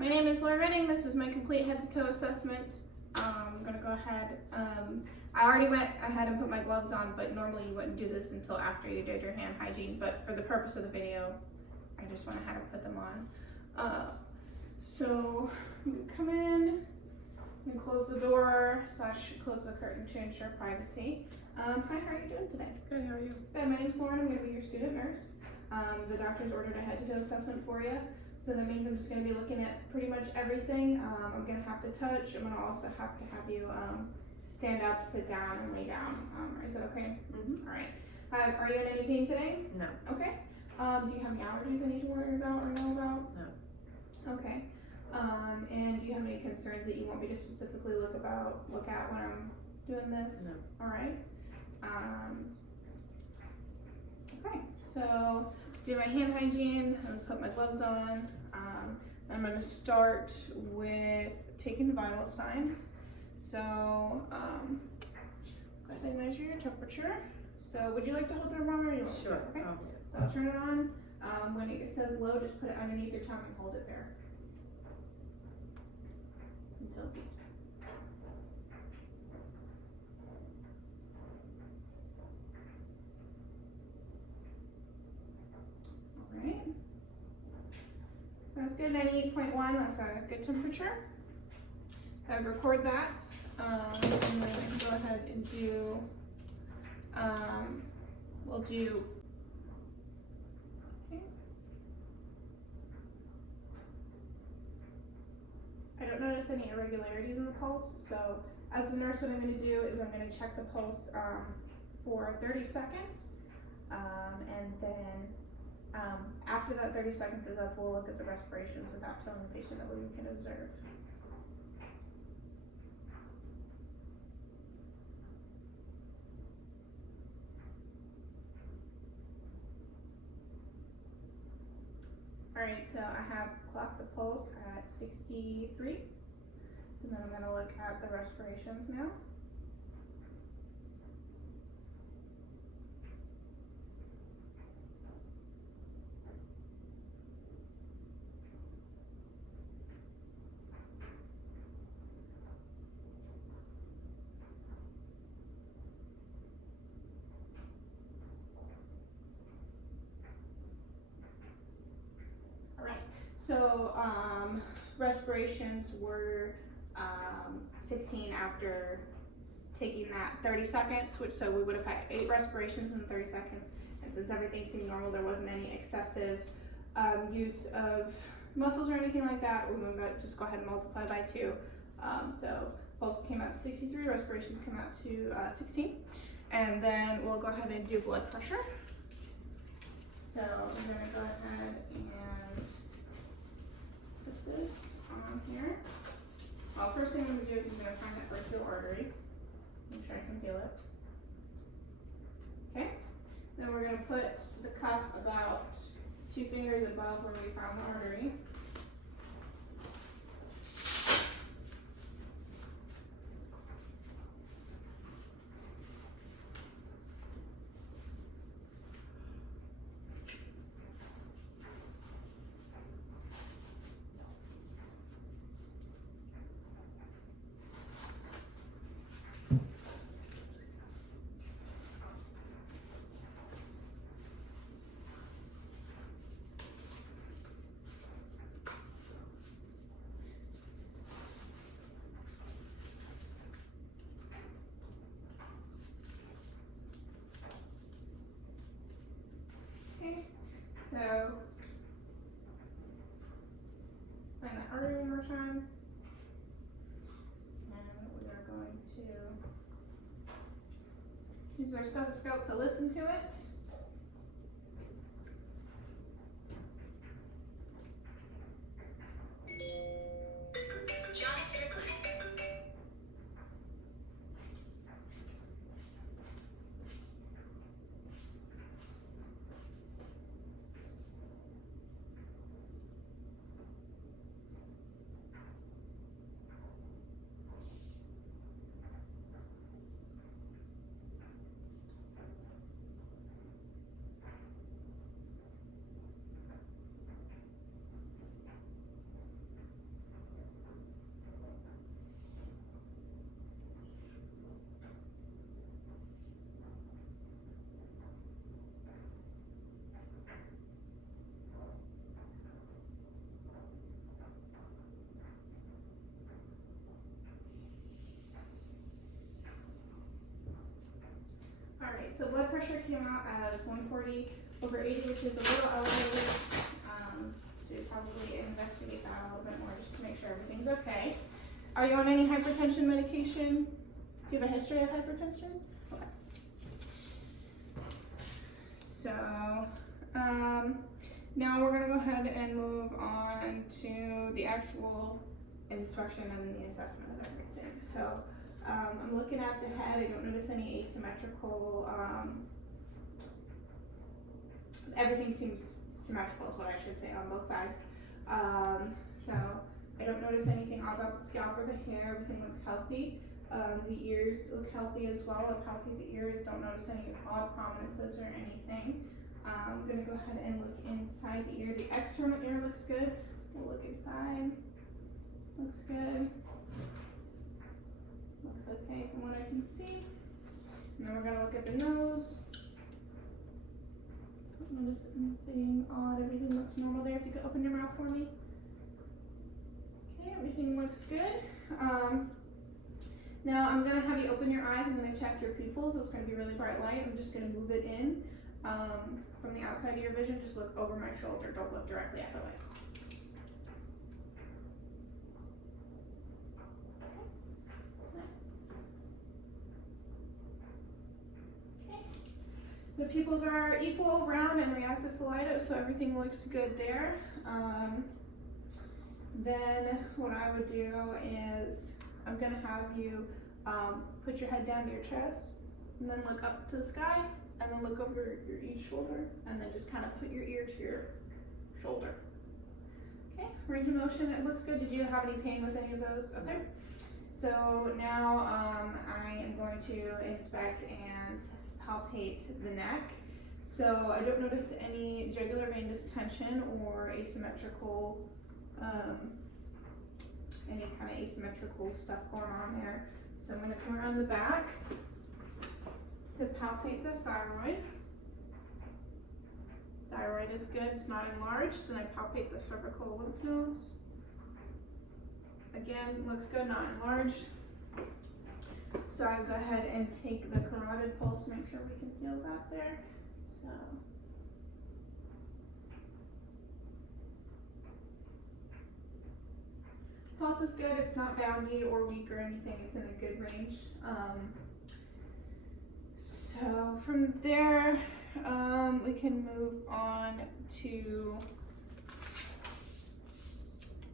My name is Lauren Redding. This is my complete head-to-toe assessment. I'm going to go ahead. I already went ahead and put my gloves on, but normally you wouldn't do this until after you did your hand hygiene. But for the purpose of the video, I just went ahead and put them on. So you come in and close the door / close the curtain to ensure privacy. Hi, how are you doing today? Good, how are you? Good, my name's Lauren. I'm going to be your student nurse. The doctor's ordered a head-to-toe assessment for you. So that means I'm just going to be looking at pretty much everything. I'm going to have to touch. I'm going to also have to have you stand up, sit down, and lay down. Is that okay? Mm-hmm. All right. Are you in any pain today? No. Okay. Do you have any allergies I need to worry about or know about? No. Okay. And do you have any concerns that you want me to specifically look at when I'm doing this? No. All right. Okay. So do my hand hygiene. I'm gonna put my gloves on. I'm gonna start with taking vital signs. So go ahead and measure your temperature. So would you like to hold the thermometer? Or you want me to? Sure. Okay. So I'll turn it on. When it says low, just put it underneath your tongue and hold it there until it beeps. Alright. So that's good, 98.1, that's a good temperature. I record that, and then go ahead and do, we'll do, okay. I don't notice any irregularities in the pulse, so as a nurse what I'm going to do is I'm going to check the pulse for 30 seconds, and then after that 30 seconds is up, we'll look at the respirations without telling the patient that we can observe. Alright, so I have clocked the pulse at 63. So then I'm going to look at the respirations now. So respirations were 16 after taking that 30 seconds, so we would have had 8 respirations in 30 seconds. And since everything seemed normal, there wasn't any excessive use of muscles or anything like that, we're going to just go ahead and multiply by 2. So pulse came out to 63, respirations came out to 16. And then we'll go ahead and do blood pressure. So I'm going to go ahead and put this on here. Well, first thing I'm going to do is I'm going to find that brachial artery. Make sure I can feel it. Okay. Then we're going to put the cuff about 2 fingers above where we found the artery. Okay, so find the artery one more time, and we are going to use our stethoscope to listen to it. so blood pressure came out as 140/80, which is a little elevated. So you probably investigate that a little bit more just to make sure everything's okay. Are you on any hypertension medication? Do you have a history of hypertension? Okay. So, now we're gonna go ahead and move on to the actual inspection and the assessment of everything. So, I'm looking at the head. I don't notice any asymmetrical, everything seems symmetrical is what I should say on both sides. So I don't notice anything odd about the scalp or the hair. Everything looks healthy. The ears look healthy as well. I've palpated the ears. Don't notice any odd prominences or anything. I'm gonna go ahead and look inside the ear. The external ear looks good. We'll look inside. Looks good. Looks okay from what I can see. And then we're gonna look at the nose. Don't notice anything odd. Everything looks normal there. If you could open your mouth for me. Okay, everything looks good. Now I'm gonna have you open your eyes. I'm gonna check your pupils. It's gonna be really bright light. I'm just gonna move it in from the outside of your vision. Just look over my shoulder. Don't look directly at the light. The pupils are equal, round, and reactive to light, so everything looks good there. Then what I would do is I'm gonna have you put your head down to your chest, and then look up to the sky, and then look over your each shoulder, and then just kind of put your ear to your shoulder. Okay, range of motion, it looks good. Did you have any pain with any of those? Okay. So now I am going to inspect and palpate the neck. So I don't notice any jugular vein distension or asymmetrical, any kind of asymmetrical stuff going on there. So I'm going to come around the back to palpate the thyroid. Thyroid is good, it's not enlarged. Then I palpate the cervical lymph nodes. Again, looks good, not enlarged. So I'll go ahead and take the carotid pulse, make sure we can feel that there. So pulse is good, it's not boundy or weak or anything, it's in a good range. So from there, we can move on to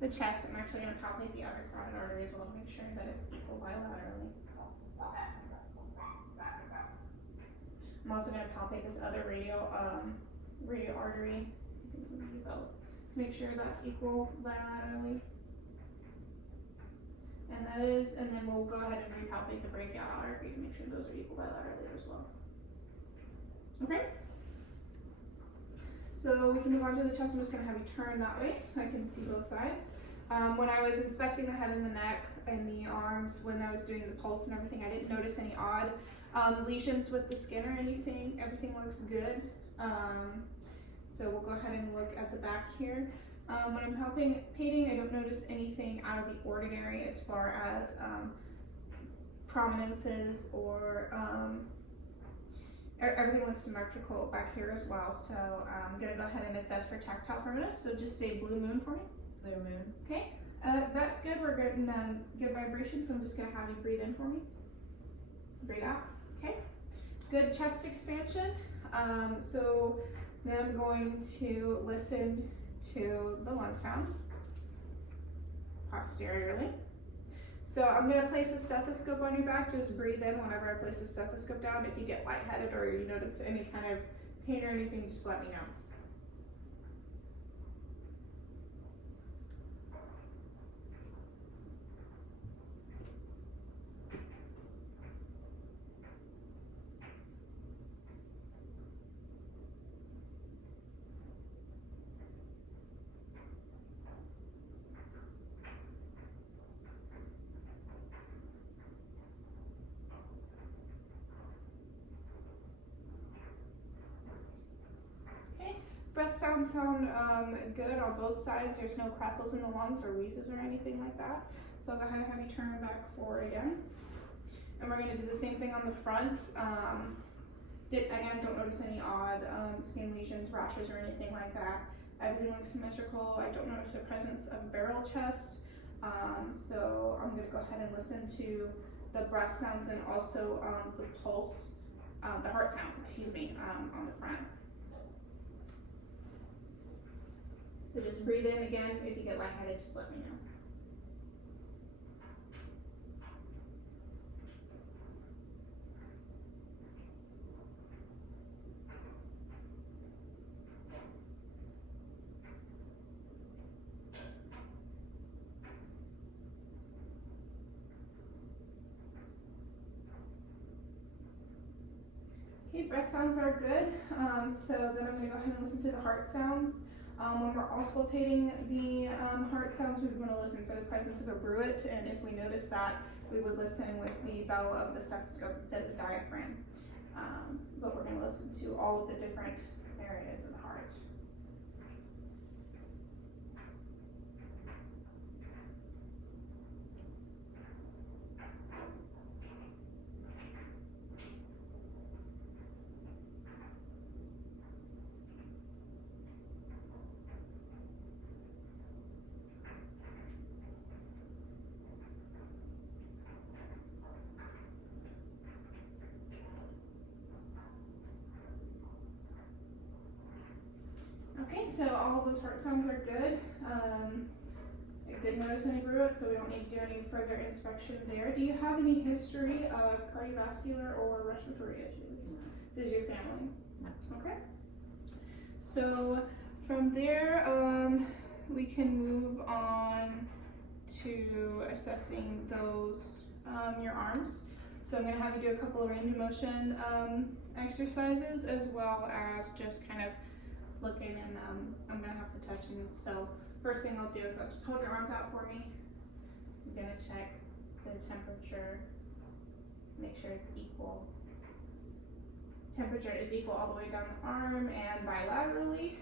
the chest. I'm actually going to palpate the outer carotid artery as well to make sure that it's equal bilaterally. I'm also going to palpate this other radial artery. You can do both. Make sure that's equal bilaterally. And that is, and then we'll go ahead and repalpate the brachial artery to make sure those are equal bilaterally as well. Okay? So we can move on to the chest. I'm just going to have you turn that way so I can see both sides. When I was inspecting the head and the neck and the arms, when I was doing the pulse and everything, I didn't notice any odd lesions with the skin or anything. Everything looks good. So we'll go ahead and look at the back here. When I'm palpating, I don't notice anything out of the ordinary as far as prominences or everything looks symmetrical back here as well. So I'm gonna go ahead and assess for tactile firmness. So just say blue moon for me. Blue moon. Okay, that's good. We're getting good vibration, so I'm just gonna have you breathe in for me. Breathe out. Okay, good chest expansion. So then I'm going to listen to the lung sounds posteriorly. So I'm going to place a stethoscope on your back. Just breathe in whenever I place the stethoscope down. If you get lightheaded or you notice any kind of pain or anything, just let me know. Breath sounds sound good on both sides. There's no crackles in the lungs or wheezes or anything like that. So I'll go ahead and have you turn back forward again. And we're going to do the same thing on the front. Again, don't notice any odd skin lesions, rashes, or anything like that. Everything looks symmetrical. I don't notice the presence of a barrel chest. So I'm going to go ahead and listen to the breath sounds and also the pulse, the heart sounds, excuse me, on the front. So just breathe in again. If you get lightheaded, just let me know. Okay, breath sounds are good. So then I'm going to go ahead and listen to the heart sounds. When we're auscultating the heart sounds, we want to listen for the presence of a bruit, and if we notice that, we would listen with the bell of the stethoscope instead of the diaphragm. But we're going to listen to all of the different areas of the heart. Okay, so all of those heart sounds are good. I didn't notice any bruits, so we don't need to do any further inspection there. Do you have any history of cardiovascular or respiratory issues? Does your family? No. Okay. So from there, we can move on to assessing those, your arms. So I'm going to have you do a couple of range of motion exercises, as well as just kind of looking, and I'm going to have to touch. And so first thing I'll do is I'll just hold your arms out for me. I'm going to check the temperature, make sure it's equal. Temperature is equal all the way down the arm and bilaterally.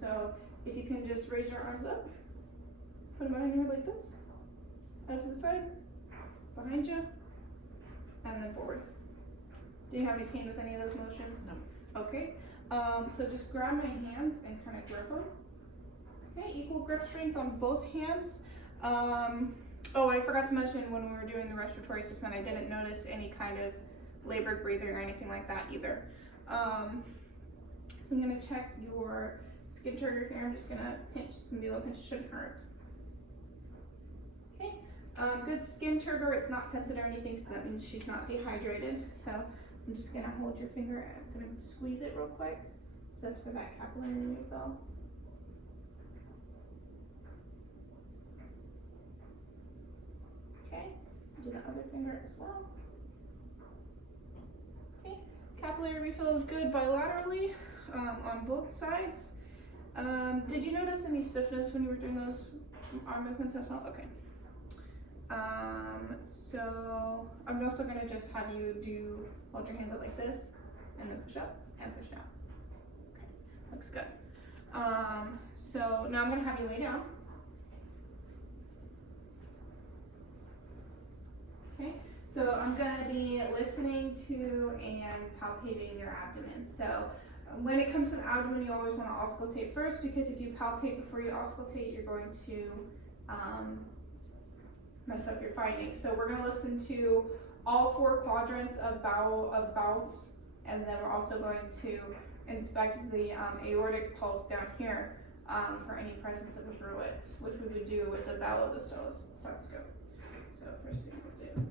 So if you can just raise your arms up, put them out here like this, out to the side, behind you, and then forward. Do you have any pain with any of those motions? No. Okay. So just grab my hands and kind of grip them. Okay, equal grip strength on both hands. Oh, I forgot to mention when we were doing the respiratory assessment, I didn't notice any kind of labored breathing or anything like that either. So I'm gonna check your skin turgor here. I'm just gonna pinch some below pinch, shouldn't hurt. Okay, good skin turgor, it's not tented or anything, so that means she's not dehydrated. So I'm just gonna hold your finger, I'm gonna squeeze it real quick. So that's for that capillary refill. Okay, do the other finger as well. Okay, capillary refill is good bilaterally on both sides. Did you notice any stiffness when you were doing those arm movements as well? Okay. So I'm also gonna just have you hold your hands up like this, and then push up and push down. Okay, looks good. So now I'm gonna have you lay down. Okay, so I'm gonna be listening to and palpating your abdomen. So when it comes to the abdomen, you always want to auscultate first, because if you palpate before you auscultate, you're going to mess up your findings. So we're going to listen to all 4 quadrants of bowels, and then we're also going to inspect the aortic pulse down here for any presence of a bruit, which we would do with the bell of the stethoscope. So first thing we'll do.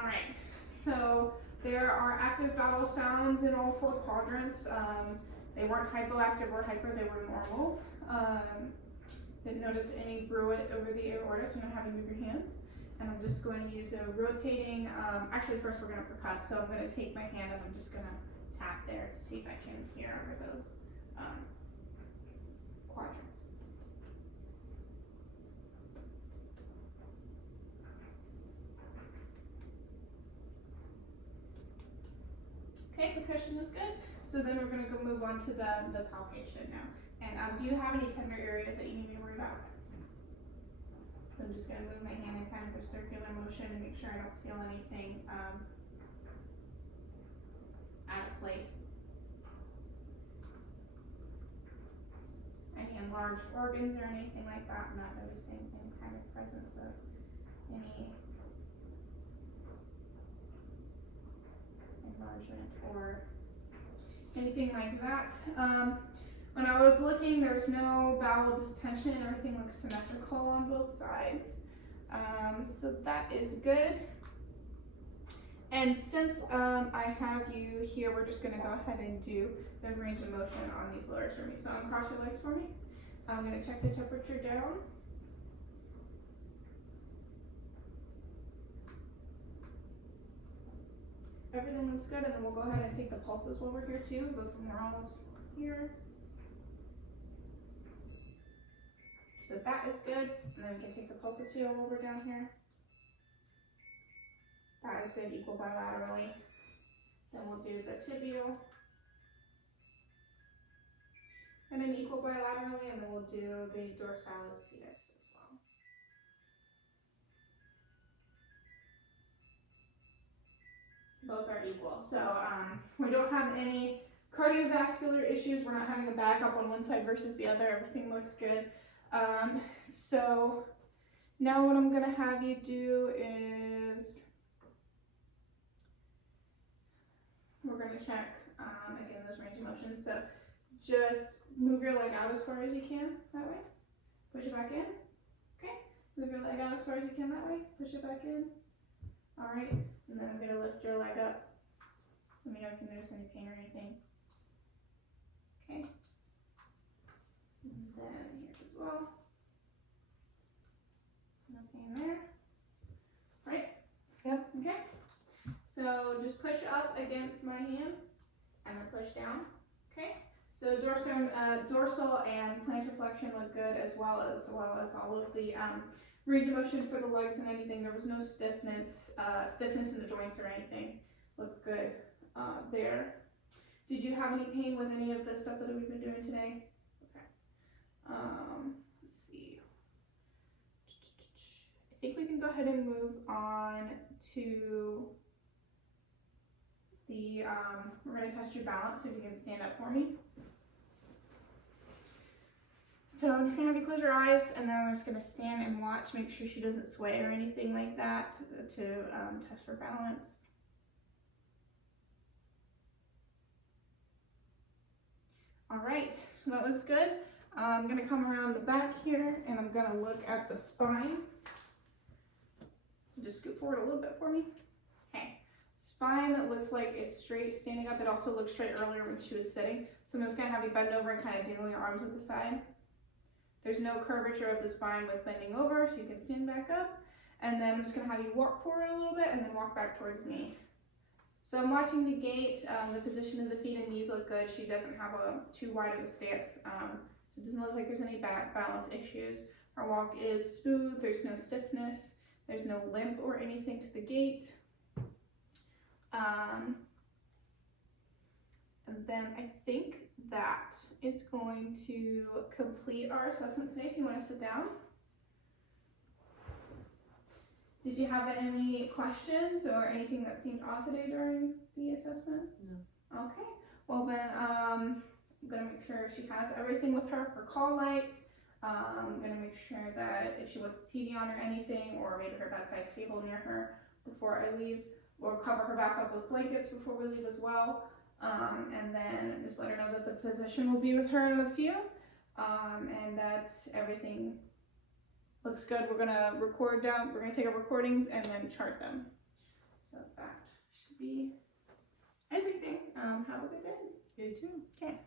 All right, so there are active bowel sounds in all 4 quadrants. They weren't hypoactive or hyper, they were normal. Didn't notice any bruit over the aorta, so I'm gonna have you move your hands. And I'm just going to use a rotating, actually first we're gonna percuss, so I'm gonna take my hand and I'm just gonna tap there to see if I can hear over those quadrants. Okay, percussion is good. So then we're gonna go move on to the palpation now. And do you have any tender areas that you need me to worry about? So I'm just gonna move my hand in kind of a circular motion to make sure I don't feel anything out of place. Any enlarged organs or anything like that? I'm not noticing any kind of presence of any enlargement or anything like that. When I was looking, there was no bowel distension and everything looks symmetrical on both sides. So that is good. And since I have you here, we're just gonna go ahead and do the range of motion on these lower extremities. So uncross your legs for me. I'm gonna check the temperature down. Everything looks good, and then we'll go ahead and take the pulses while we're here too. Go from we're almost here. So that is good, and then we can take the pulpitule while we're down here. That is good, equal bilaterally. Then we'll do the tibial. And then equal bilaterally, and then we'll do the dorsalis pedis as well. Both are equal. So we don't have any cardiovascular issues. We're not having a back up on one side versus the other. Everything looks good. So now what I'm gonna have you do is we're gonna check again those range of motion. So just move your leg out as far as you can that way. Push it back in. Okay. Move your leg out as far as you can that way. Push it back in. All right. And then I'm gonna lift your leg up. Let me know if you notice any pain or anything. Okay. And then here as well. No pain there. Right? Yep. Okay. So just push up against my hands and then push down. Okay. So dorsal and plantar flexion look good, as well as all of the range of motion for the legs and anything. There was no stiffness in the joints or anything. Looked good there. Did you have any pain with any of the stuff that we've been doing today? Okay. Let's see. I think we can go ahead and move on to the, we're going to test your balance, so if you can stand up for me. So I'm just going to have you close your eyes, and then I'm just going to stand and watch, make sure she doesn't sway or anything like that to test for balance. All right, so that looks good. I'm going to come around the back here, and I'm going to look at the spine. So just scoot forward a little bit for me. Okay, spine looks like it's straight standing up. It also looked straight earlier when she was sitting. So I'm just going to have you bend over and kind of dangle your arms at the side. There's no curvature of the spine with bending over, so you can stand back up. And then I'm just going to have you walk forward a little bit and then walk back towards me. So I'm watching the gait. The position of the feet and knees look good. She doesn't have too wide of a stance, so it doesn't look like there's any back balance issues. Her walk is smooth. There's no stiffness. There's no limp or anything to the gait. And then I think that is going to complete our assessment today. If you want to sit down. Did you have any questions or anything that seemed odd today during the assessment? No. Okay. Well then, I'm gonna make sure she has everything with her. Her call lights. I'm gonna make sure that if she wants TV on or anything, or maybe her bedside table near her before I leave, or cover her back up with blankets before we leave as well. And then just let her know that the physician will be with her in a few, and that everything looks good. We're gonna record down, we're gonna take our recordings and then chart them. So that should be everything. Have a good day. You too. Okay.